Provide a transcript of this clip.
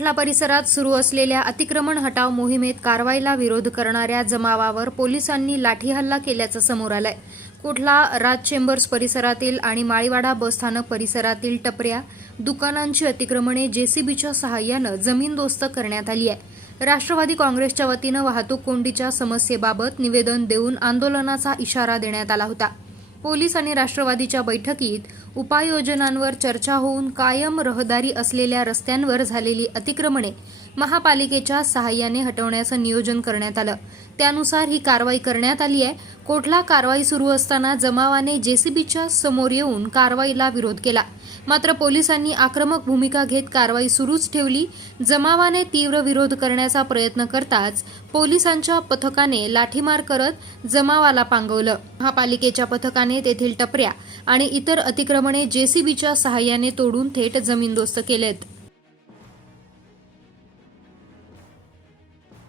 कोठला परिसरात सुरू असलेल्या अतिक्रमण हटाव मोहिमेत कारवाईला विरोध करणाऱ्या जमावावर पोलिसांनी लाठीहल्ला केल्याचं समोर आलंय। कोठला राज चेंबर्स परिसरातील आणि माळीवाडा बसस्थानक परिसरातील टपऱ्या, दुकानांची अतिक्रमणे जेसीबीच्या सहाय्यानं जमीनदोस्त करण्यात आली आहे। राष्ट्रवादी काँग्रेसच्या वतीनं वाहतूक कोंडीच्या समस्येबाबत निवेदन देऊन आंदोलनाचा इशारा देण्यात आला होता। पोलीस आणि राष्ट्रवादीच्या बैठकीत उपाययोजनांवर चर्चा होऊन कायम रहदारी असलेल्या रस्त्यांवर झालेली अतिक्रमणे महापालिकेच्या सहाय्याने हटवण्याचं नियोजन करण्यात आलं। त्यानुसार ही कारवाई करण्यात आली आहे। कोठला कारवाई सुरू असताना जमावाने जेसीबीच्या समोर येऊन कारवाईला विरोध केला, मात्र पोलिसांनी आक्रमक भूमिका घेत कारवाई सुरूच ठेवली। जमावाने तीव्र विरोध करण्याचा प्रयत्न करताच पोलिसांच्या पथकाने लाठीमार करत जमावाला पांगवलं। महापालिकेच्या पथकाने तेथील टपऱ्या आणि इतर अतिक्रमणे जेसीबीच्या सहाय्याने तोडून थेट जमीनदोस्त केलेत।